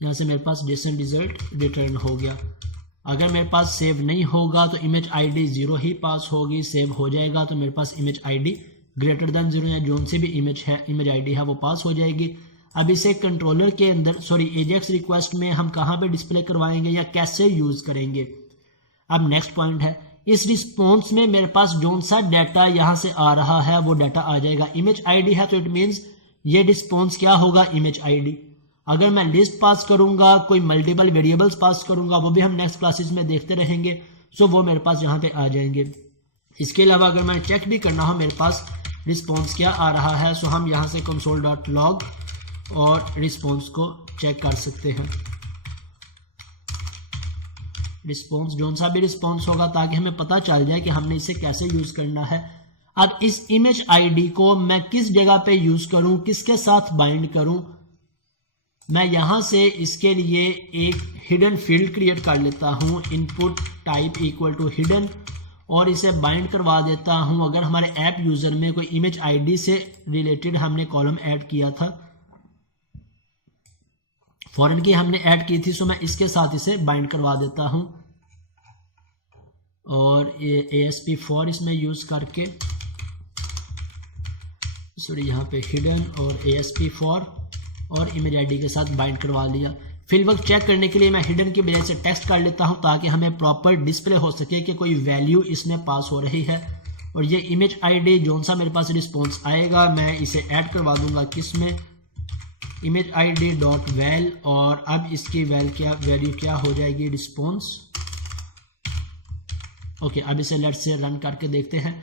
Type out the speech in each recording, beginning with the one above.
यहाँ से मेरे पास JSON रिजल्ट रिटर्न हो गया। अगर मेरे पास सेव नहीं होगा तो इमेज आईडी 0 ही पास होगी, सेव हो जाएगा तो मेरे पास इमेज आईडी ग्रेटर देन 0 या जोन से भी इमेज आईडी है वो पास हो जाएगी। अब इसे कंट्रोलर के अंदर एजेक्स रिक्वेस्ट में हम कहाँ पे डिस्प्ले करवाएंगे या कैसे यूज करेंगे। अब नेक्स्ट पॉइंट है, इस रिस्पॉन्स में मेरे पास जोन सा डाटा यहाँ से आ रहा है वो डाटा आ जाएगा। इमेज आईडी है तो इट मीन्स ये रिस्पॉन्स क्या होगा, इमेज आईडी। अगर मैं लिस्ट पास करूंगा, कोई मल्टीपल वेरिएबल्स पास करूंगा, वो भी हम नेक्स्ट क्लासेस में देखते रहेंगे, सो वो मेरे पास यहाँ पे आ जाएंगे। इसके अलावा अगर मैं चेक भी करना हो मेरे पास रिस्पॉन्स क्या आ रहा है, सो हम यहाँ से console.log और रिस्पॉन्स को चेक कर सकते हैं। रिस्पॉन्स जोन सा भी रिस्पॉन्स होगा ताकि हमें पता चल जाए कि हमने इसे कैसे यूज करना है। अब इस इमेज आईडी को मैं किस जगह पे यूज करूं, किसके साथ बाइंड करूं, मैं यहां से इसके लिए एक हिडन फील्ड क्रिएट कर लेता हूं, input type equal to hidden, और इसे बाइंड करवा देता हूं। अगर हमारे ऐप यूजर में कोई इमेज आईडी से रिलेटेड हमने कॉलम ऐड किया था, फॉरेन की हमने ऐड की थी, सो मैं इसके साथ इसे बाइंड करवा देता हूं और ASP4 इसमें यूज करके यहाँ पे हिडन और ASP4 और इमेज आईडी के साथ बाइंड करवा लिया। फील्ड वर्क चेक करने के लिए मैं हिडन की बजाय से टेक्स्ट कर लेता हूं ताकि हमें प्रॉपर डिस्प्ले हो सके कि कोई वैल्यू इसमें पास हो रही है। और ये इमेज आईडी जोन सा मेरे पास रिस्पॉन्स आएगा मैं इसे ऐड करवा दूंगा किसमें, इमेज आईडी डॉट वैल, और अब इसकी वैल्यू क्या हो जाएगी, रिस्पॉन्स। ओके, अब इसे लेट्स से रन करके देखते हैं।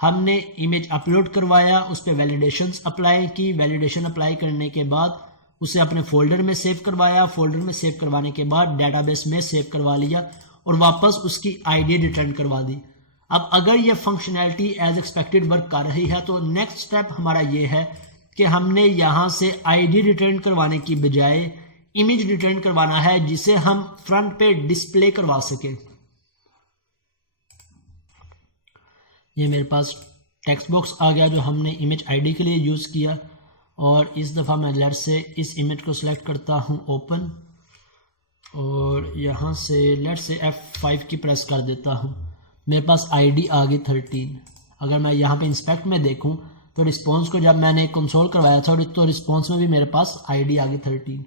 हमने इमेज अपलोड करवाया, उस पर वैलिडेशंस अप्लाई की, वैलिडेशन अप्लाई करने के बाद उसे अपने फोल्डर में सेव करवाया, फोल्डर में सेव करवाने के बाद डेटाबेस में सेव करवा लिया और वापस उसकी आईडी रिटर्न करवा दी। अब अगर ये फंक्शनैलिटी एज एक्सपेक्टेड वर्क कर रही है तो नेक्स्ट स्टेप हमारा ये है कि हमने यहां से आईडी रिटर्न करवाने की बजाय इमेज रिटर्न करवाना है जिसे हम फ्रंट पे डिस्प्ले करवा सके। ये मेरे पास टेक्स्ट बॉक्स आ गया जो हमने इमेज आईडी के लिए यूज किया, और इस दफ़ा मैं लेट से इस इमेज को सिलेक्ट करता हूँ ओपन, और यहाँ से लेट से F5 की प्रेस कर देता हूँ। मेरे पास आईडी आ गई 13। अगर मैं यहाँ पे इंस्पेक्ट में देखूँ तो रिस्पॉन्स को जब मैंने कंसोल करवाया था तो रिस्पॉन्स में भी मेरे पास आईडी आ गई 13।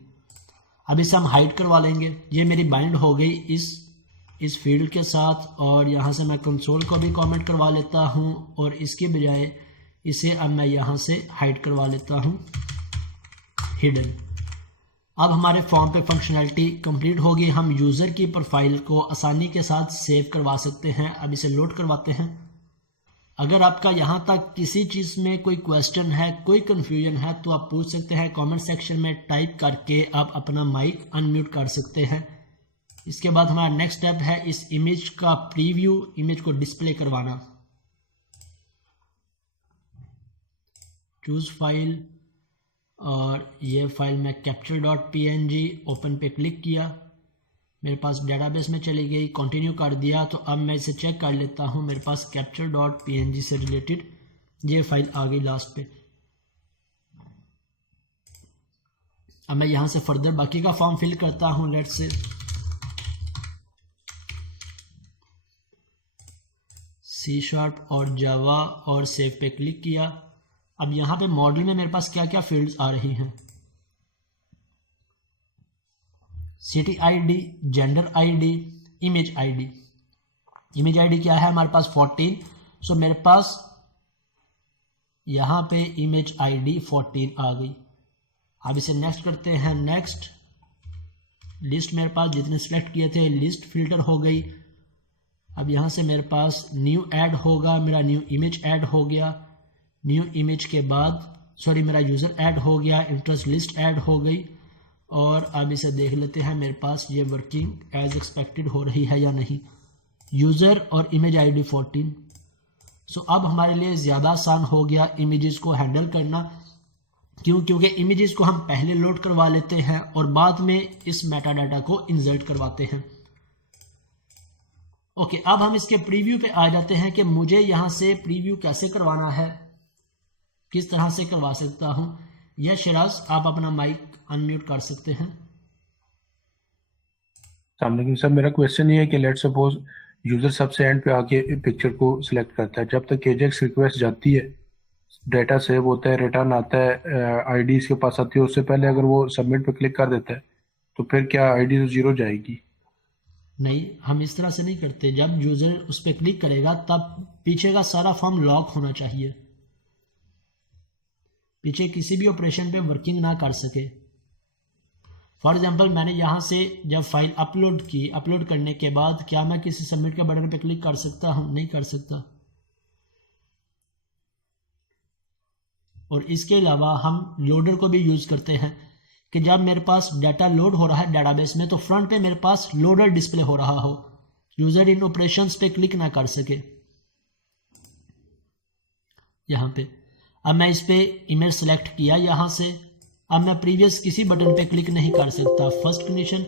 अब इसे हम हाइड करवा लेंगे। ये मेरी बाइंड हो गई इस फील्ड के साथ, और यहाँ से मैं कंसोल को भी कमेंट करवा लेता हूँ और इसके बजाय इसे अब मैं यहाँ से हाइड करवा लेता हूँ हिडन। अब हमारे फॉर्म पे फंक्शनैलिटी कंप्लीट होगी। हम यूज़र की प्रोफाइल को आसानी के साथ सेव करवा सकते हैं। अब इसे लोड करवाते हैं। अगर आपका यहाँ तक किसी चीज़ में कोई क्वेश्चन है, कोई कन्फ्यूजन है, तो आप पूछ सकते हैं कमेंट सेक्शन में टाइप करके। आप अपना माइक अनम्यूट कर सकते हैं। इसके बाद हमारा नेक्स्ट स्टेप है इस इमेज का प्रीव्यू, इमेज को डिस्प्ले करवाना। चूज फाइल, और ये फाइल मैं capture.png ओपन पे क्लिक किया, मेरे पास डेटाबेस में चली गई, कंटिन्यू कर दिया। तो अब मैं इसे चेक कर लेता हूँ, मेरे पास capture.png से रिलेटेड ये फाइल आ गई लास्ट पे। अब मैं यहाँ से फर्दर बाकी का फॉर्म फिल करता हूँ। लेट्स से C# और जावा और सेव पे क्लिक किया। अब यहाँ पे मॉडल में मेरे पास क्या क्या फील्ड्स आ रही हैं, city ID, gender ID, image ID. Image ID क्या है हमारे पास 14, सो मेरे पास यहाँ पे इमेज आईडी 14 आ गई। अब इसे नेक्स्ट करते हैं। नेक्स्ट लिस्ट, मेरे पास जितने सेलेक्ट किए थे लिस्ट फिल्टर हो गई। अब यहाँ से मेरे पास न्यू ऐड होगा, मेरा न्यू इमेज ऐड हो गया। न्यू इमेज के बाद मेरा यूज़र ऐड हो गया, इंटरेस्ट लिस्ट ऐड हो गई। और अब इसे देख लेते हैं मेरे पास ये वर्किंग एज एक्सपेक्टेड हो रही है या नहीं। यूज़र और इमेज आईडी 14। सो अब हमारे लिए ज़्यादा आसान हो गया इमेजेस को हैंडल करना। क्यों? क्योंकि इमेजेस को हम पहले लोड करवा लेते हैं और बाद में इस मेटा डाटा को इंसर्ट करवाते हैं। ओके, अब हम इसके प्रीव्यू पे आ जाते हैं कि मुझे यहाँ से प्रीव्यू कैसे करवाना है, किस तरह से करवा सकता हूँ। यह शिराज, आप अपना माइक अनम्यूट कर सकते हैं। लेकिन सर मेरा क्वेश्चन ये है कि लेट सपोज यूजर सबसे एंड पे आके पिक्चर को सिलेक्ट करता है, जब तक एजेक्स रिक्वेस्ट जाती है, डेटा सेव होता है, रिटर्न आता है, आईडी इसके पास आती है, उससे पहले अगर वो सबमिट पे क्लिक कर देता है तो फिर क्या आईडी तो जीरो जाएगी? नहीं, हम इस तरह से नहीं करते। जब यूज़र उस पर क्लिक करेगा तब पीछे का सारा फॉर्म लॉक होना चाहिए, पीछे किसी भी ऑपरेशन पे वर्किंग ना कर सके। फॉर एग्जांपल मैंने यहाँ से जब फाइल अपलोड की, अपलोड करने के बाद क्या मैं किसी सबमिट के बटन पे क्लिक कर सकता हूँ? नहीं कर सकता। और इसके अलावा हम लोडर को भी यूज़ करते हैं कि जब मेरे पास डाटा लोड हो रहा है डेटाबेस में तो फ्रंट पे मेरे पास लोडर डिस्प्ले हो रहा हो, यूज़र इन ऑपरेशंस पे क्लिक ना कर सके। यहाँ पे अब मैं इस पे इमेज सेलेक्ट किया यहाँ से, अब मैं प्रीवियस किसी बटन पे क्लिक नहीं कर सकता, फर्स्ट कंडीशन।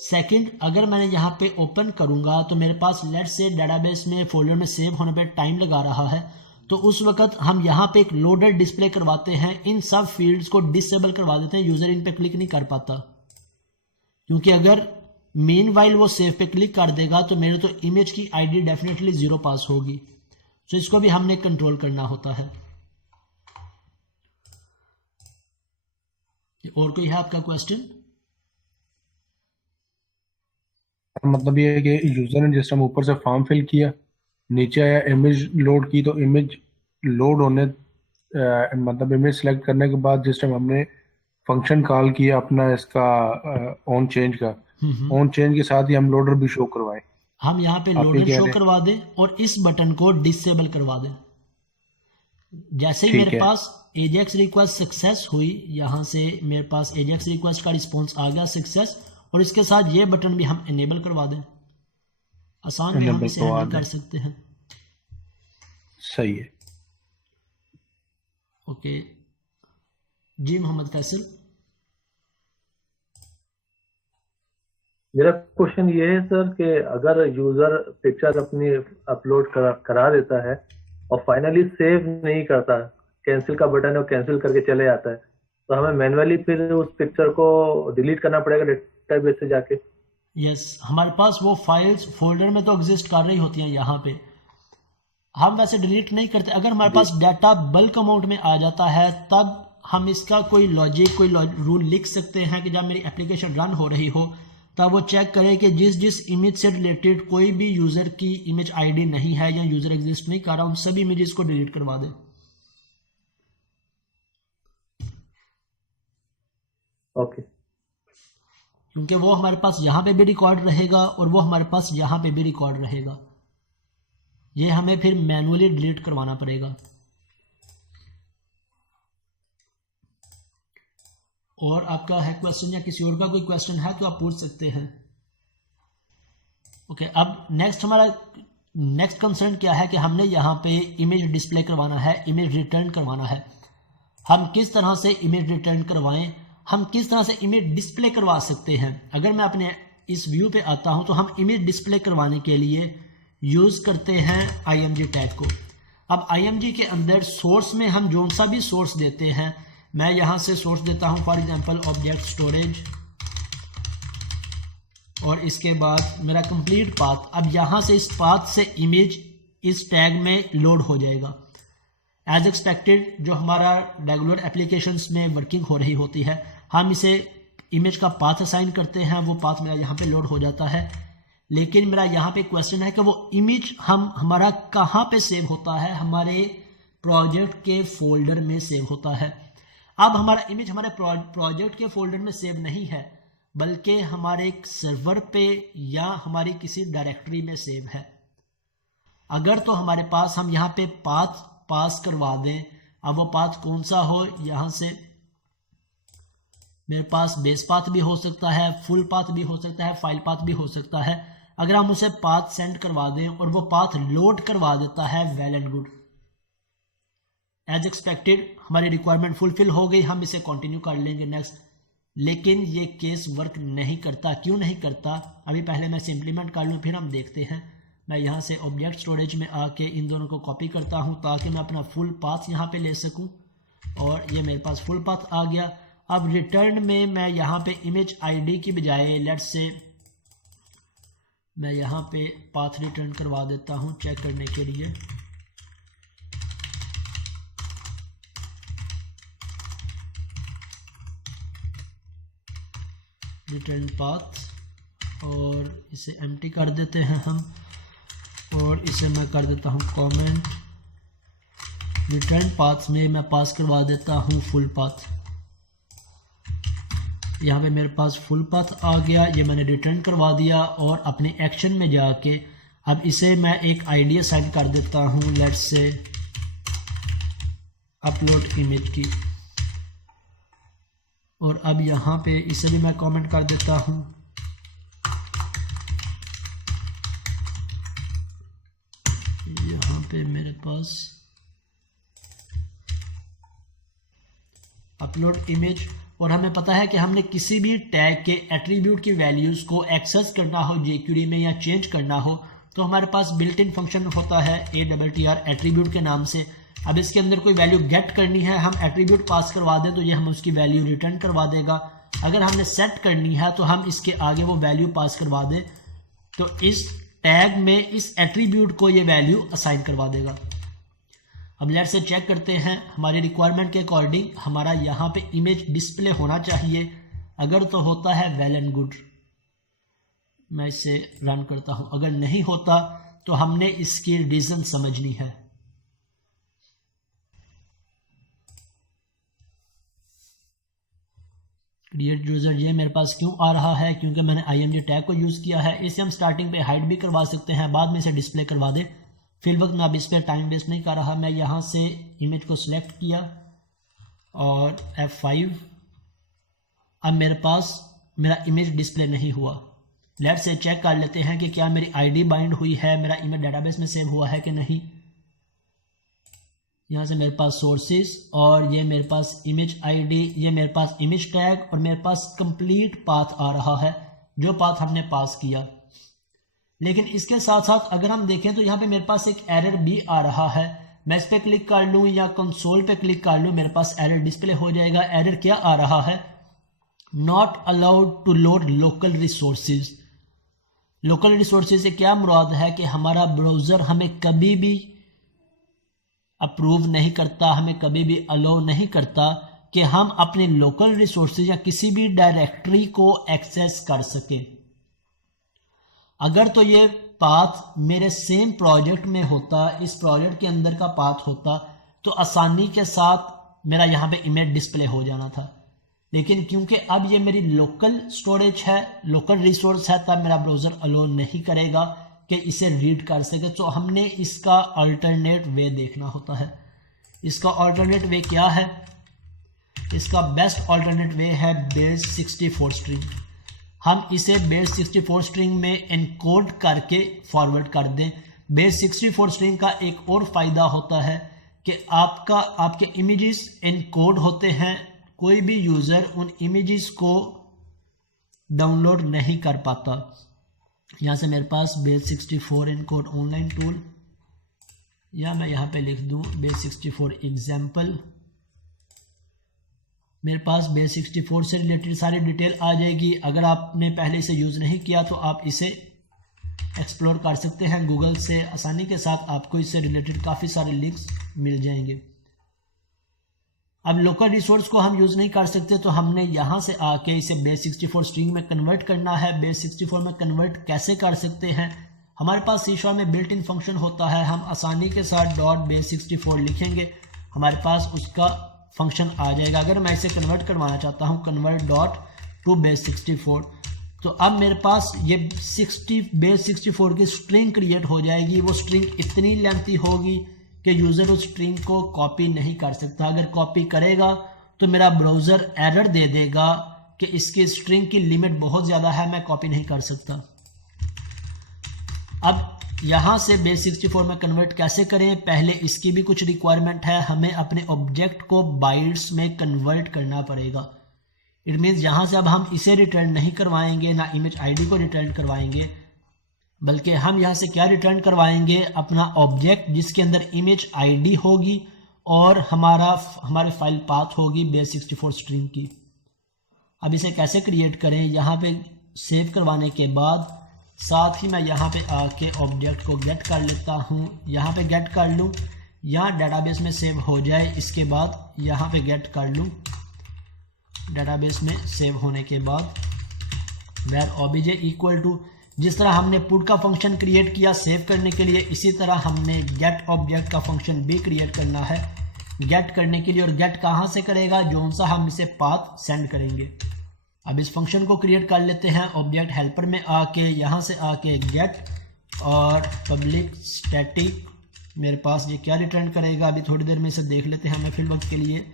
सेकंड, अगर मैंने यहाँ पे ओपन करूँगा तो मेरे पास लेट्स से डेटाबेस में फोल्डर में सेव होने पे टाइम लगा रहा है, तो उस वक्त हम यहाँ पे एक लोडर डिस्प्ले करवाते हैं, इन सब फील्ड्स को डिसेबल करवा देते हैं, यूज़र इन पे क्लिक नहीं कर पाता। क्योंकि अगर मेन वाइल वो सेव पे क्लिक कर देगा तो मेरे तो इमेज की आईडी डेफिनेटली जीरो पास होगी। तो इसको भी हमने कंट्रोल करना होता है। और कोई है आपका क्वेश्चन? मतलब ये है कि यूजर ने जिस टाइम ऊपर से फॉर्म फिल किया, नीचे आया इमेज लोड की, तो इमेज लोड होने मतलब इमेज सेलेक्ट करने के बाद जिस टाइम हमने फंक्शन कॉल किया अपना इसका ऑन चेंज का, ऑन चेंज के साथ ही हम लोडर भी शो करवाएं। हम यहाँ पे आप ये लोडर कह शो रहे हैं? करवा दें और इस बटन को डिसेबल करवा दें। जैसे ही मेरे ठीक है। पास एजेक्स रिक्वेस्ट सक्सेस हुई, यहाँ से मेरे पास एजेक्स रिक्वेस्ट का रिस्पॉन्स आ गया सक्सेस, और इसके साथ ये बटन भी हम इनेबल करवा दें। आसान भी हम इनेबल इसे करवा हैंडल दें। कर सकते हैं। सही है। ओके जी, मोहम्मद फैसल। मेरा क्वेश्चन ये है सर कि अगर यूजर पिक्चर अपनी अपलोड करा देता है और फाइनली सेव नहीं करता, कैंसिल का बटन है और कैंसिल करके चले जाता है, तो हमें मैन्युअली फिर उस पिक्चर को डिलीट करना पड़ेगा डेटाबेस से जाके? यस, हमारे पास वो फाइल्स फोल्डर में तो एग्जिस्ट कर रही होती हैं, यहाँ पे हम वैसे डिलीट नहीं करते। अगर हमारे जी। पास डाटा बल्क अमाउंट में आ जाता है तब हम इसका कोई लॉजिक, कोई रूल लिख सकते हैं कि जब मेरी एप्लीकेशन रन हो रही हो तब वो चेक करे कि जिस जिस इमेज से रिलेटेड कोई भी यूज़र की इमेज आईडी नहीं है या यूज़र एग्जिस्ट नहीं कर रहा, उन सभी इमेजेस को डिलीट करवा दे। ओके। क्योंकि वो हमारे पास यहाँ पे भी रिकॉर्ड रहेगा और वो हमारे पास यहाँ पे भी रिकॉर्ड रहेगा, ये हमें फिर मैनुअली डिलीट करवाना पड़ेगा। और आपका है क्वेश्चन या किसी और का कोई क्वेश्चन है तो आप पूछ सकते हैं। ओके, अब नेक्स्ट कंसर्न क्या है कि हमने यहाँ पे इमेज डिस्प्ले करवाना है, इमेज रिटर्न करवाना है। हम किस तरह से इमेज रिटर्न करवाएं, हम किस तरह से इमेज डिस्प्ले करवा सकते हैं? अगर मैं अपने इस व्यू पे आता हूं तो हम इमेज डिस्प्ले करवाने के लिए यूज़ करते हैं img टैग को। अब img के अंदर सोर्स में हम जो सा भी सोर्स देते हैं, मैं यहाँ से सोर्स देता हूँ फॉर एग्जांपल ऑब्जेक्ट स्टोरेज, और इसके बाद मेरा कंप्लीट पाथ। अब यहाँ से इस पाथ से इमेज इस टैग में लोड हो जाएगा एज एक्सपेक्टेड। जो हमारा रेगुलर एप्लीकेशंस में वर्किंग हो रही होती है, हम इसे इमेज का पाथ असाइन करते हैं, वो पाथ मेरा यहाँ पे लोड हो जाता है। लेकिन मेरा यहाँ पे क्वेश्चन है कि वो इमेज हमारा कहाँ पे सेव होता है? हमारे प्रोजेक्ट के फोल्डर में सेव होता है। अब हमारा इमेज हमारे प्रोजेक्ट के फोल्डर में सेव नहीं है, बल्कि हमारे एक सर्वर पे या हमारी किसी डायरेक्टरी में सेव है। अगर तो हमारे पास हम यहाँ पे पाथ पास करवा दें, अब वो पाथ कौन सा हो, यहाँ से मेरे पास बेस पाथ भी हो सकता है, फुल पाथ भी हो सकता है, फाइल पाथ भी हो सकता है। अगर हम उसे पाथ सेंड करवा दें और वो पाथ लोड करवा देता है, well and good, as expected हमारी रिक्वायरमेंट फुलफिल हो गई, हम इसे कंटिन्यू कर लेंगे नेक्स्ट। लेकिन ये केस वर्क नहीं करता। क्यों नहीं करता? अभी पहले मैं इसे इम्प्लीमेंट कर लूँ, फिर हम देखते हैं। मैं यहाँ से ऑब्जेक्ट स्टोरेज में आके इन दोनों को कॉपी करता हूँ ताकि मैं अपना फुल पाथ यहाँ पे ले सकूँ, और ये मेरे पास फुल पाथ आ गया। अब रिटर्न में मैं यहाँ पे इमेज आईडी की बजाय लेट्स से मैं यहाँ पे पाथ रिटर्न करवा देता हूँ चेक करने के लिए। रिटर्न पाथ और इसे एम्प्टी कर देते हैं हम, और इसे मैं कर देता हूँ कमेंट। रिटर्न पाथ में मैं पास करवा देता हूँ फुल पाथ। यहाँ पे मेरे पास फुल पाथ आ गया, ये मैंने रिटर्न करवा दिया। और अपने एक्शन में जाके अब इसे मैं एक आईडी असाइन कर देता हूँ, लेट्स से अपलोड इमेज की। और अब यहाँ पे इसे भी मैं कमेंट कर देता हूँ। यहाँ पे मेरे पास अपलोड इमेज, और हमें पता है कि हमने किसी भी टैग के एट्रीब्यूट की वैल्यूज़ को एक्सेस करना हो jQuery में या चेंज करना हो तो हमारे पास बिल्ट इन फंक्शन होता है ATTR एट्रीब्यूट के नाम से। अब इसके अंदर कोई वैल्यू गेट करनी है, हम एट्रीब्यूट पास करवा दें तो ये हम उसकी वैल्यू रिटर्न करवा देगा। अगर हमने सेट करनी है तो हम इसके आगे वो वैल्यू पास करवा दें तो इस टैग में इस एट्रीब्यूट को ये वैल्यू असाइन करवा देगा। अब लेट्स से चेक करते हैं हमारी रिक्वायरमेंट के अकॉर्डिंग हमारा यहाँ पे इमेज डिस्प्ले होना चाहिए। अगर तो होता है वेल एंड गुड, मैं इसे रन करता हूँ। अगर नहीं होता तो हमने इसकी रीज़न समझनी है। क्रिएट यूजर ये मेरे पास क्यों आ रहा है, क्योंकि मैंने img टैग को यूज़ किया है। इसे हम स्टार्टिंग पे हाइड भी करवा सकते हैं, बाद में इसे डिस्प्ले करवा दे। फिल वक्त मैं अब इस पर टाइम वेस्ट नहीं कर रहा। मैं यहाँ से इमेज को सिलेक्ट किया और F5। अब मेरे पास मेरा इमेज डिस्प्ले नहीं हुआ। लेट्स से चेक कर लेते हैं कि क्या मेरी आईडी बाइंड हुई है, मेरा इमेज डेटाबेस में सेव हुआ है कि नहीं। यहाँ से मेरे पास सोर्सेज और ये मेरे पास इमेज आईडी, ये मेरे पास इमेज टैग और मेरे पास कंप्लीट पाथ आ रहा है जो पाथ हमने पास किया। लेकिन इसके साथ साथ अगर हम देखें तो यहाँ पे मेरे पास एक एरर भी आ रहा है। मैं इस पर क्लिक कर लूँ या कंसोल पे क्लिक कर लूँ, मेरे पास एरर डिस्प्ले हो जाएगा। एरर क्या आ रहा है, not allowed to load local resources. Local resources से क्या मुराद है कि हमारा ब्राउज़र हमें कभी भी अप्रूव नहीं करता, हमें कभी भी अलाउ नहीं करता कि हम अपने लोकल रिसोर्सेज या किसी भी डायरेक्टरी को एक्सेस कर सके। अगर तो ये पाथ मेरे सेम प्रोजेक्ट में होता, इस प्रोजेक्ट के अंदर का पाथ होता, तो आसानी के साथ मेरा यहाँ पे इमेज डिस्प्ले हो जाना था। लेकिन क्योंकि अब ये मेरी लोकल स्टोरेज है, लोकल रिसोर्स है, तब मेरा ब्राउज़र अलाउ नहीं करेगा कि इसे रीड कर सके। तो हमने इसका अल्टरनेट वे देखना होता है। इसका अल्टरनेट वे क्या है, इसका बेस्ट अल्टरनेट वे है बेस 64 स्ट्रिंग। हम इसे बेस 64 स्ट्रिंग में एनकोड करके फॉरवर्ड कर दें। बेस 64 स्ट्रिंग का एक और फ़ायदा होता है कि आपके इमेजेस एनकोड होते हैं, कोई भी यूज़र उन इमेजेस को डाउनलोड नहीं कर पाता। यहाँ से मेरे पास बेस 64 एनकोड ऑनलाइन टूल, या मैं यहाँ पे लिख दूँ बेस 64 एग्जाम्पल। मेरे पास बेस 64 से रिलेटेड सारी डिटेल आ जाएगी। अगर आपने पहले इसे यूज़ नहीं किया तो आप इसे एक्सप्लोर कर सकते हैं गूगल से, आसानी के साथ आपको इससे रिलेटेड काफ़ी सारे लिंक्स मिल जाएंगे। अब लोकल रिसोर्स को हम यूज़ नहीं कर सकते तो हमने यहाँ से आके इसे बेस 64 स्ट्रिंग में कन्वर्ट करना है। बेस 64 में कन्वर्ट कैसे कर सकते हैं, हमारे पास C# में बिल्ट इन फंक्शन होता है। हम आसानी के साथ .base64 लिखेंगे, हमारे पास उसका फंक्शन आ जाएगा। अगर मैं इसे कन्वर्ट करवाना चाहता हूँ कन्वर्ट टू बेस 64, तो अब मेरे पास ये बेस 64 की स्ट्रिंग क्रिएट हो जाएगी। वो स्ट्रिंग इतनी लेंथी होगी कि यूज़र उस स्ट्रिंग को कॉपी नहीं कर सकता। अगर कॉपी करेगा तो मेरा ब्राउज़र एरर दे देगा कि इसकी स्ट्रिंग की लिमिट बहुत ज़्यादा है, मैं कॉपी नहीं कर सकता। अब यहाँ से बेस 64 में कन्वर्ट कैसे करें, पहले इसकी भी कुछ रिक्वायरमेंट है। हमें अपने ऑब्जेक्ट को बाइट्स में कन्वर्ट करना पड़ेगा। इट मीन्स यहाँ से अब हम इसे रिटर्न नहीं करवाएंगे, ना इमेज आईडी को रिटर्न करवाएंगे, बल्कि हम यहाँ से क्या रिटर्न करवाएंगे, अपना ऑब्जेक्ट जिसके अंदर इमेज आईडी होगी और हमारे फाइल पाथ होगी बेस 64 स्ट्रिंग की। अब इसे कैसे क्रिएट करें, यहाँ पे सेव करवाने के बाद साथ ही मैं यहाँ पे आके ऑब्जेक्ट को गेट कर लेता हूँ, यहाँ पे गेट कर लूँ, यहाँ डेटाबेस में सेव हो जाए। इसके बाद यहाँ पे गेट कर लूँ, डेटाबेस में सेव होने के बाद वेयर ऑब्जेक्ट इक्वल टू, जिस तरह हमने पुट का फंक्शन क्रिएट किया सेव करने के लिए, इसी तरह हमने गेट ऑब्जेक्ट का फंक्शन भी क्रिएट करना है गेट करने के लिए। और गेट कहाँ से करेगा, जो सा हम इसे पाथ सेंड करेंगे। अब इस फंक्शन को क्रिएट कर लेते हैं। ऑब्जेक्ट हेल्पर में आके यहाँ से आके गेट और पब्लिक स्टैटिक, मेरे पास ये क्या रिटर्न करेगा अभी थोड़ी देर में इसे देख लेते हैं। मैं फिर वक्त के लिए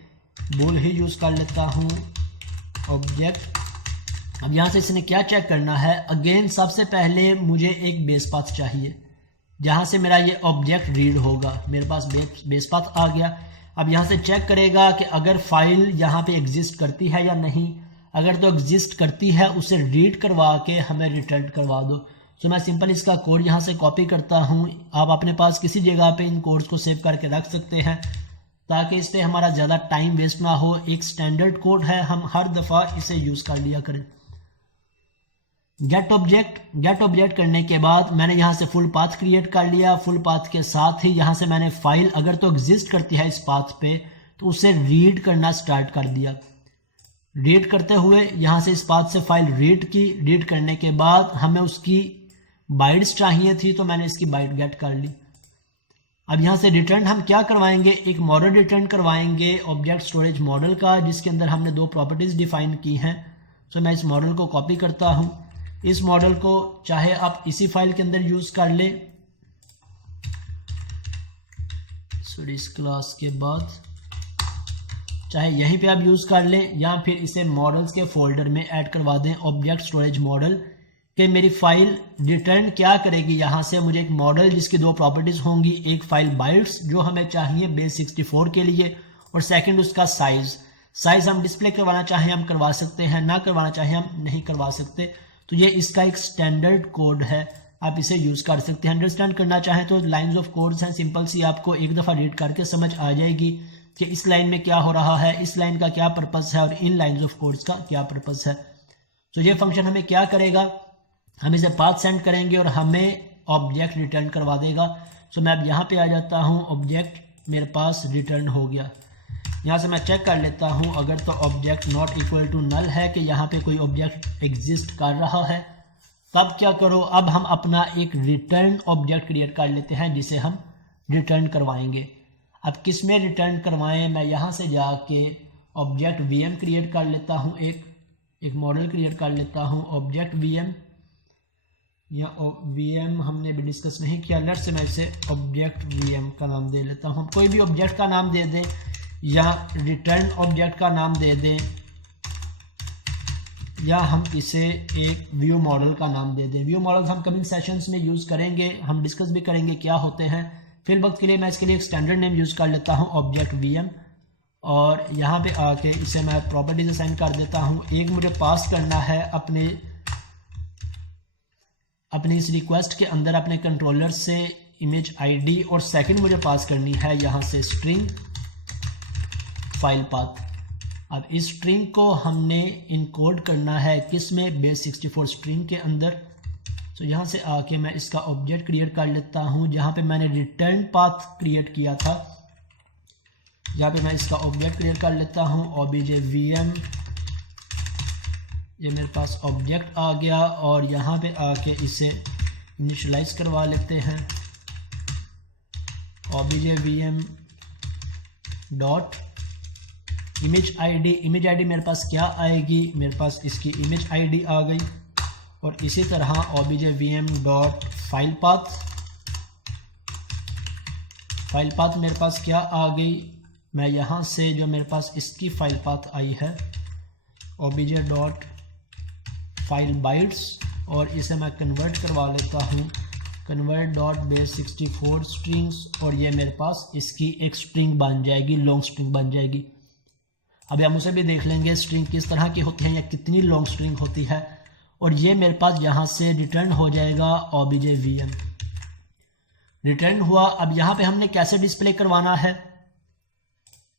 बोल ही यूज़ कर लेता हूँ ऑब्जेक्ट। अब यहाँ से इसने क्या चेक करना है, अगेन सबसे पहले मुझे एक बेस पाथ चाहिए जहाँ से मेरा ये ऑब्जेक्ट रीड होगा। मेरे पास बेस पाथ आ गया। अब यहाँ से चेक करेगा कि अगर फाइल यहाँ पे एग्जिस्ट करती है या नहीं। अगर तो एग्जिस्ट करती है उसे रीड करवा के हमें रिटर्न करवा दो। तो मैं सिंपल इसका कोड यहाँ से कॉपी करता हूँ। आप अपने पास किसी जगह पे इन कोड्स को सेव करके रख सकते हैं ताकि इस पर हमारा ज़्यादा टाइम वेस्ट ना हो। एक स्टैंडर्ड कोड है, हम हर दफ़ा इसे यूज़ कर लिया करें। गेट ऑब्जेक्ट करने के बाद मैंने यहाँ से फुल पाथ क्रिएट कर लिया। फुल पाथ के साथ ही यहाँ से मैंने फाइल अगर तो एग्जिस्ट करती है इस पाथ पे तो उसे रीड करना स्टार्ट कर दिया। रीड करते हुए यहाँ से इस पाथ से फाइल रीड की। रीड करने के बाद हमें उसकी बाइट्स चाहिए थी तो मैंने इसकी बाइट गेट कर ली। अब यहाँ से रिटर्न हम क्या करवाएंगे, एक मॉडल रिटर्न करवाएंगे ऑब्जेक्ट स्टोरेज मॉडल का, जिसके अंदर हमने दो प्रॉपर्टीज डिफाइन की हैं। तो मैं इस मॉडल को कॉपी करता हूँ। इस मॉडल को चाहे आप इसी फाइल के अंदर यूज कर ले, सॉरी इस क्लास के बाद चाहे यहीं पे आप यूज कर लें या फिर इसे मॉडल्स के फोल्डर में ऐड करवा दें ऑब्जेक्ट स्टोरेज मॉडल कि मेरी फाइल रिटर्न क्या करेगी। यहाँ से मुझे एक मॉडल जिसकी दो प्रॉपर्टीज होंगी, एक फाइल बाइट्स जो हमें चाहिए बेस 64 के लिए और सेकंड उसका साइज हम डिस्प्ले करवाना चाहें हम करवा सकते हैं, ना करवाना चाहें हम नहीं करवा सकते। तो ये इसका एक स्टैंडर्ड कोड है, आप इसे यूज़ कर सकते हैं। अंडरस्टैंड करना चाहें तो लाइंस ऑफ कोड्स हैं, सिंपल सी आपको एक दफ़ा रीड करके समझ आ जाएगी कि इस लाइन में क्या हो रहा है, इस लाइन का क्या पर्पस है और इन लाइंस ऑफ कोड्स का क्या पर्पस है। तो ये फंक्शन हमें क्या करेगा, हम इसे पाथ सेंड करेंगे और हमें ऑब्जेक्ट रिटर्न करवा देगा। तो मैं अब यहाँ पे आ जाता हूँ, ऑब्जेक्ट मेरे पास रिटर्न हो गया। यहाँ से मैं चेक कर लेता हूँ अगर तो object not equal to null है कि यहाँ पे कोई ऑब्जेक्ट एग्जिस्ट कर रहा है, तब क्या करो, अब हम अपना एक रिटर्न ऑब्जेक्ट क्रिएट कर लेते हैं जिसे हम रिटर्न करवाएंगे। अब किस में रिटर्न करवाएं, मैं यहाँ से जाके ऑब्जेक्ट VM क्रिएट कर लेता हूँ, एक मॉडल क्रिएट कर लेता हूँ ऑब्जेक्ट VM, या VM हमने भी डिस्कस नहीं किया। लेट्स से मैं इसे ऑब्जेक्ट VM का नाम दे लेता हूँ। कोई भी ऑब्जेक्ट का नाम दे दें या रिटर्न ऑब्जेक्ट का नाम दे दें या हम इसे एक व्यू मॉडल का नाम दे दें। व्यू मॉडल्स हम कमिंग सेशंस में यूज़ करेंगे, हम डिस्कस भी करेंगे क्या होते हैं। फिर वक्त के लिए मैं इसके लिए एक स्टैंडर्ड नेम यूज़ कर लेता हूँ ऑब्जेक्ट VM और यहाँ पे आके इसे मैं प्रॉपर्टीज असाइन कर देता हूँ। एक मुझे पास करना है अपने इस रिक्वेस्ट के अंदर अपने कंट्रोलर से इमेज ID और सेकंड मुझे पास करनी है यहाँ से स्ट्रिंग फाइल पाथ। अब इस स्ट्रिंग को हमने इनकोड करना है किस में, बेस 64 स्ट्रिंग के अंदर। तो यहाँ से आके मैं इसका ऑब्जेक्ट क्रिएट कर लेता हूँ जहाँ पे मैंने रिटर्न पाथ क्रिएट किया था। यहाँ पे मैं इसका ऑब्जेक्ट क्रिएट कर लेता हूँ obj_vm, ये मेरे पास ऑब्जेक्ट आ गया और यहाँ पे आके इसे इनिशियलाइज करवा लेते हैं obj_vm डॉट इमेज ID मेरे पास क्या आएगी, मेरे पास इसकी इमेज ID आ गई। और इसी तरह obj_vm डॉट फाइल पाथ मेरे पास क्या आ गई, मैं यहाँ से जो मेरे पास इसकी फाइल पाथ आई है obj डॉट फाइल बाइट्स और इसे मैं कन्वर्ट करवा लेता हूँ कन्वर्ट डॉट बेस 64 स्ट्रिंग्स और ये मेरे पास इसकी एक स्ट्रिंग बन जाएगी, लॉन्ग स्ट्रिंग बन जाएगी। अभी हम उसे भी देख लेंगे स्ट्रिंग किस तरह की होती है या कितनी लॉन्ग स्ट्रिंग होती है। और ये मेरे पास यहाँ से रिटर्न हो जाएगा obj_vm रिटर्न हुआ। अब यहाँ पे हमने कैसे डिस्प्ले करवाना है,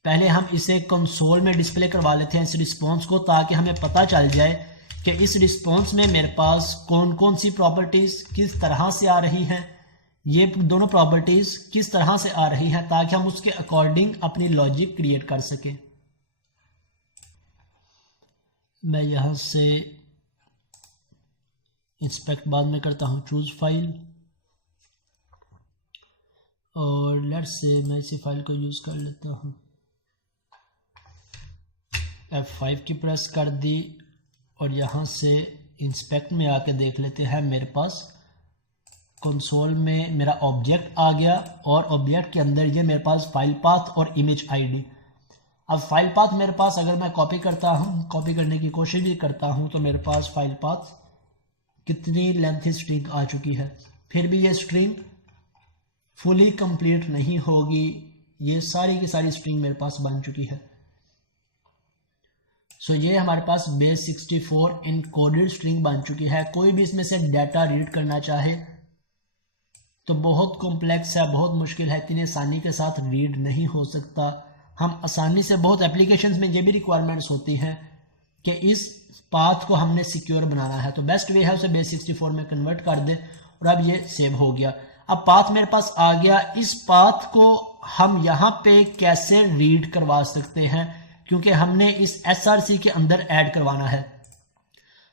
पहले हम इसे कंसोल में डिस्प्ले करवा लेते हैं इस रिस्पॉन्स को, ताकि हमें पता चल जाए कि इस रिस्पॉन्स में मेरे पास कौन कौन सी प्रॉपर्टीज़ किस तरह से आ रही हैं, ये दोनों प्रॉपर्टीज़ किस तरह से आ रही हैं, ताकि हम उसके अकॉर्डिंग अपनी लॉजिक क्रिएट कर सकें। मैं यहाँ से इंस्पेक्ट बाद में करता हूँ, चूज़ फाइल, और लेट्स से मैं इसी फाइल को यूज़ कर लेता हूँ। F5 की प्रेस कर दी और यहाँ से इंस्पेक्ट में आके देख लेते हैं। मेरे पास कंसोल में मेरा ऑब्जेक्ट आ गया और ऑब्जेक्ट के अंदर ये मेरे पास फाइल पाथ और इमेज आईडी। अब फाइल पाथ मेरे पास अगर मैं कॉपी करता हूँ, कॉपी करने की कोशिश भी करता हूँ, तो मेरे पास फाइल पाथ कितनी लेंथी स्ट्रिंग आ चुकी है। फिर भी ये स्ट्रिंग फुली कंप्लीट नहीं होगी, ये सारी की सारी स्ट्रिंग मेरे पास बन चुकी है। सो ये हमारे पास बेस 64 इनकोडेड स्ट्रिंग बन चुकी है। कोई भी इसमें से डाटा रीड करना चाहे तो बहुत कॉम्प्लेक्स है, बहुत मुश्किल है, इतनी आसानी के साथ रीड नहीं हो सकता। हम आसानी से, बहुत एप्लीकेशंस में ये भी रिक्वायरमेंट्स होती हैं कि इस पाथ को हमने सिक्योर बनाना है, तो बेस्ट वे है उसे बेस 64 में कन्वर्ट कर दे। और अब ये सेव हो गया। अब पाथ मेरे पास आ गया। इस पाथ को हम यहाँ पे कैसे रीड करवा सकते हैं, क्योंकि हमने इस SRC के अंदर ऐड करवाना है।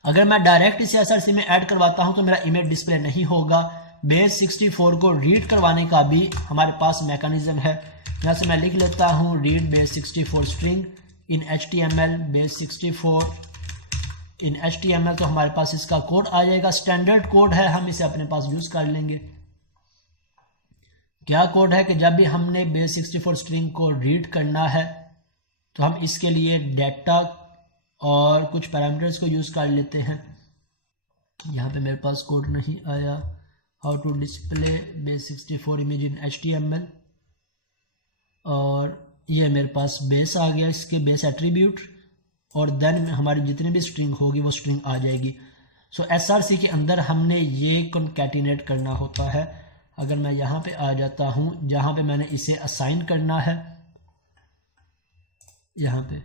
अगर मैं डायरेक्ट इस SRC में ऐड करवाता हूं तो मेरा इमेज डिस्प्ले नहीं होगा। बेस 64 को रीड करवाने का भी हमारे पास मैकेनिज्म है। यहाँ से मैं लिख लेता हूँ read base 64 string in HTML base 64 in HTML, तो हमारे पास इसका कोड आ जाएगा। स्टैंडर्ड कोड है, हम इसे अपने पास यूज कर लेंगे। क्या कोड है कि जब भी हमने बेस 64 स्ट्रिंग को रीड करना है तो हम इसके लिए डाटा और कुछ पैरामीटर्स को यूज कर लेते हैं। यहाँ पे मेरे पास कोड नहीं आया। How to display base 64 image in HTML, और ये मेरे पास बेस आ गया, इसके बेस एट्रीब्यूट, और देन हमारी जितनी भी स्ट्रिंग होगी वो स्ट्रिंग आ जाएगी। सो SRC के अंदर हमने ये कॉन्कैटिनेट करना होता है। अगर मैं यहाँ पे आ जाता हूँ जहाँ पे मैंने इसे असाइन करना है, यहाँ पे,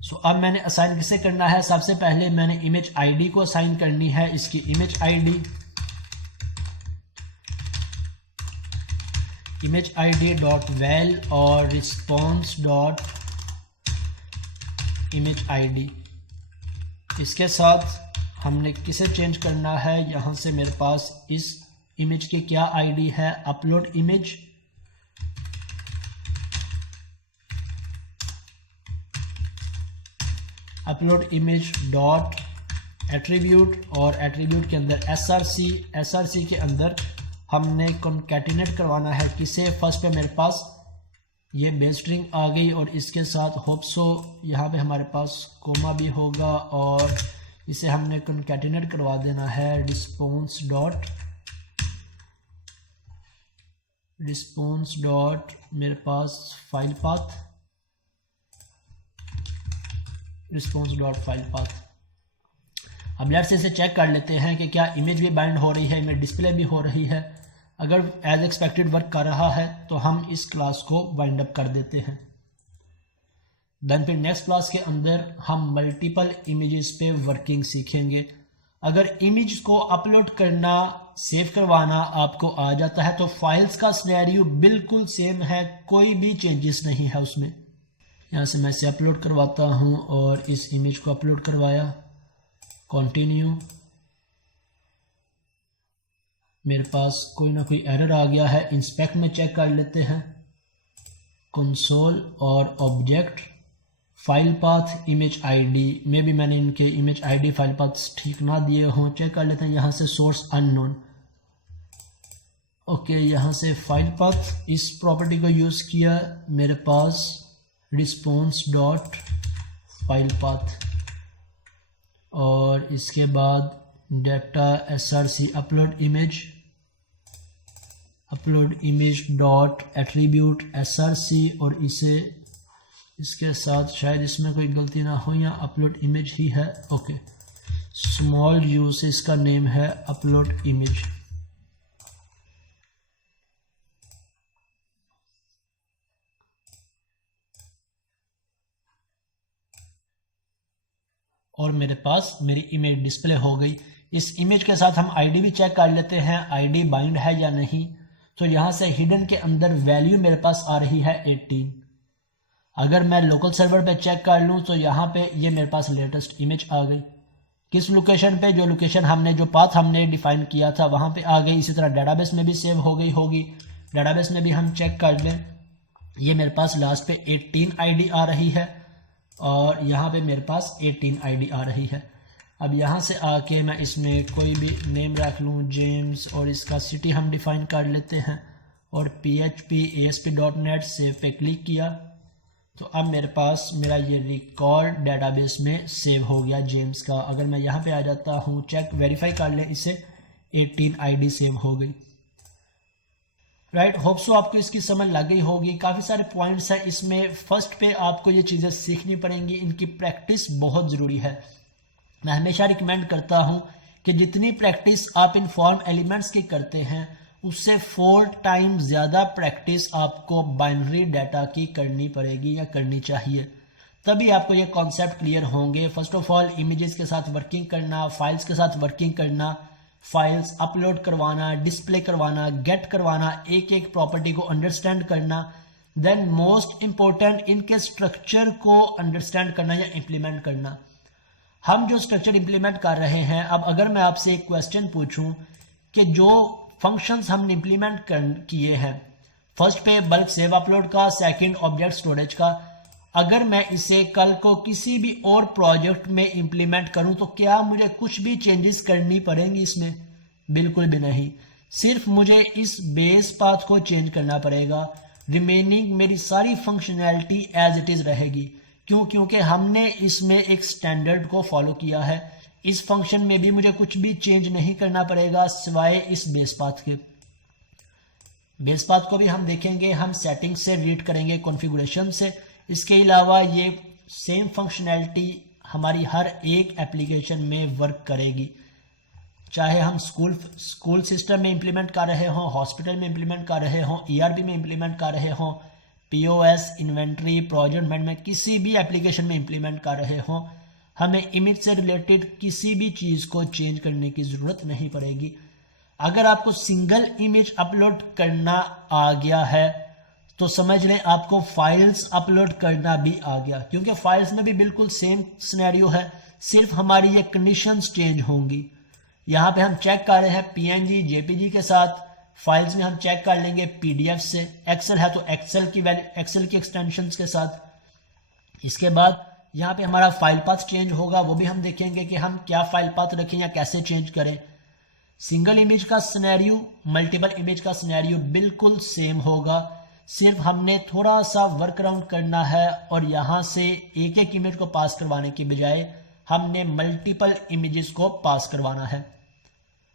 सो अब मैंने असाइन किसे करना है, सबसे पहले मैंने इमेज आईडी को असाइन करनी है। इसकी इमेज आईडी डॉट वैल और रिस्पॉन्स डॉट इमेज आईडी। इसके साथ हमने किसे चेंज करना है, यहाँ से मेरे पास इस इमेज की क्या आईडी है, upload image, upload image dot attribute, और एट्रीब्यूट के अंदर SRC के अंदर हमने कॉन्कैटिनेट करवाना है किसे। फर्स्ट पे मेरे पास ये बेस स्ट्रिंग आ गई और इसके साथ होप्सो यहाँ पे हमारे पास कोमा भी होगा, और इसे हमने कॉन्कैटिनेट करवा देना है रिस्पॉन्स डॉट मेरे पास file path, response dot file path. अब लेट्स इसे चेक कर लेते हैं कि क्या इमेज भी बाइंड हो रही है, इमेज डिस्प्ले भी हो रही है। अगर एज एक्सपेक्टेड वर्क कर रहा है तो हम इस क्लास को वाइंड अप कर देते हैं। देन फिर नेक्स्ट क्लास के अंदर हम मल्टीपल इमेजेस पे वर्किंग सीखेंगे। अगर इमेज को अपलोड करना, सेव करवाना आपको आ जाता है तो फाइल्स का सिनेरियो बिल्कुल सेम है, कोई भी चेंजेस नहीं है उसमें। यहाँ से मैं इसे अपलोड करवाता हूँ और इस इमेज को अपलोड करवाया, कंटिन्यू। मेरे पास कोई ना कोई एरर आ गया है, इंस्पेक्ट में चेक कर लेते हैं। कंसोल और object file path image ID में भी मैंने इनके इमेज आईडी फाइल पाथ्स ठीक ना दिए हों, चेक कर लेते हैं। यहाँ से सोर्स अननोन, ओके, यहाँ से फाइल पाथ इस प्रॉपर्टी को यूज़ किया, मेरे पास रिस्पॉन्स डॉट फाइल पाथ, और इसके बाद data SRC upload image dot attribute SRC, और इसे इसके साथ शायद इसमें कोई गलती ना हो, या अपलोड इमेज ही है, ओके, स्मॉल यू से इसका नेम है अपलोड इमेज। और मेरे पास मेरी इमेज डिस्प्ले हो गई। इस इमेज के साथ हम आईडी भी चेक कर लेते हैं, आईडी बाइंड है या नहीं। तो यहाँ से हिडन के अंदर वैल्यू मेरे पास आ रही है 18। अगर मैं लोकल सर्वर पे चेक कर लूँ तो यहाँ पे ये मेरे पास लेटेस्ट इमेज आ गई। किस लोकेशन पे, जो लोकेशन हमने, जो पाथ हमने डिफाइन किया था वहाँ पे आ गई। इसी तरह डेटाबेस में भी सेव हो गई होगी। डेटाबेस में भी हम चेक कर लें, ये मेरे पास लास्ट पे 18 आईडी आ रही है और यहाँ पे मेरे पास 18 आईडी आ रही है। अब यहाँ से आके मैं इसमें कोई भी नेम रख लूँ, जेम्स, और इसका सिटी हम डिफाइन कर लेते हैं और PHP ASP.NET सेव पे क्लिक किया तो अब मेरे पास मेरा ये रिकॉर्ड डेटाबेस में सेव हो गया जेम्स का। अगर मैं यहाँ पे आ जाता हूँ, चेक वेरीफाई कर ले, इससे 18 आईडी सेव हो गई। राइट, होप सो आपको इसकी समझ लग गई होगी। काफ़ी सारे पॉइंट्स हैं इसमें। फर्स्ट पे आपको ये चीज़ें सीखनी पड़ेंगी, इनकी प्रैक्टिस बहुत ज़रूरी है। मैं हमेशा रिकमेंड करता हूँ कि जितनी प्रैक्टिस आप इन फॉर्म एलिमेंट्स की करते हैं उससे 4 टाइम्स ज़्यादा प्रैक्टिस आपको बाइनरी डाटा की करनी पड़ेगी या करनी चाहिए, तभी आपको ये कॉन्सेप्ट क्लियर होंगे। फर्स्ट ऑफ ऑल इमेजेस के साथ वर्किंग करना, फाइल्स के साथ वर्किंग करना, फाइल्स अपलोड करवाना, डिस्प्ले करवाना, गेट करवाना, एक एक प्रॉपर्टी को अंडरस्टैंड करना, देन मोस्ट इंपॉर्टेंट इनके स्ट्रक्चर को अंडरस्टैंड करना या इम्प्लीमेंट करना। हम जो स्ट्रक्चर इंप्लीमेंट कर रहे हैं, अब अगर मैं आपसे एक क्वेश्चन पूछूं कि जो फंक्शंस हमने इंप्लीमेंट किए हैं, फर्स्ट पे बल्क सेव अपलोड का, सेकंड ऑब्जेक्ट स्टोरेज का, अगर मैं इसे कल को किसी भी और प्रोजेक्ट में इंप्लीमेंट करूं तो क्या मुझे कुछ भी चेंजेस करनी पड़ेंगी इसमें? बिल्कुल भी नहीं। सिर्फ मुझे इस बेस पाथ को चेंज करना पड़ेगा, रिमेनिंग मेरी सारी फंक्शनैलिटी एज इट इज रहेगी। क्यों? क्योंकि हमने इसमें एक स्टैंडर्ड को फॉलो किया है। इस फंक्शन में भी मुझे कुछ भी चेंज नहीं करना पड़ेगा सिवाय इस बेस पाथ के। बेस पाथ को भी हम देखेंगे, हम सेटिंग से रीड करेंगे, कॉन्फ़िगरेशन से। इसके अलावा ये सेम फंक्शनैलिटी हमारी हर एक एप्लीकेशन में वर्क करेगी, चाहे हम स्कूल सिस्टम में इंप्लीमेंट कर रहे हों, हॉस्पिटल में इंप्लीमेंट कर रहे हों, ERP में इंप्लीमेंट कर रहे हों, POS, इन्वेंट्री, प्रोजेक्ट मैनेजमेंट, किसी भी एप्लीकेशन में इंप्लीमेंट कर रहे हों, हमें इमेज से रिलेटेड किसी भी चीज़ को चेंज करने की ज़रूरत नहीं पड़ेगी। अगर आपको सिंगल इमेज अपलोड करना आ गया है तो समझ लें आपको फाइल्स अपलोड करना भी आ गया, क्योंकि फाइल्स में भी बिल्कुल सेम सिनेरियो है, सिर्फ हमारी ये कंडीशंस चेंज होंगी। यहाँ पे हम चेक कर रहे हैं PNG, JPG के साथ। फाइल्स में हम चेक कर लेंगे PDF से। एक्सेल है तो एक्सेल की वैल्यू, एक्सेल की एक्सटेंशंस के साथ। इसके बाद यहाँ पे हमारा फाइल पाथ चेंज होगा, वो भी हम देखेंगे कि हम क्या फाइल पाथ रखें या कैसे चेंज करें। सिंगल इमेज का सिनेरियो, मल्टीपल इमेज का सिनेरियो बिल्कुल सेम होगा, सिर्फ हमने थोड़ा सा वर्क अराउंड करना है और यहाँ से एक एक इमेज को पास करवाने की बजाय हमने मल्टीपल इमेजेस को पास करवाना है।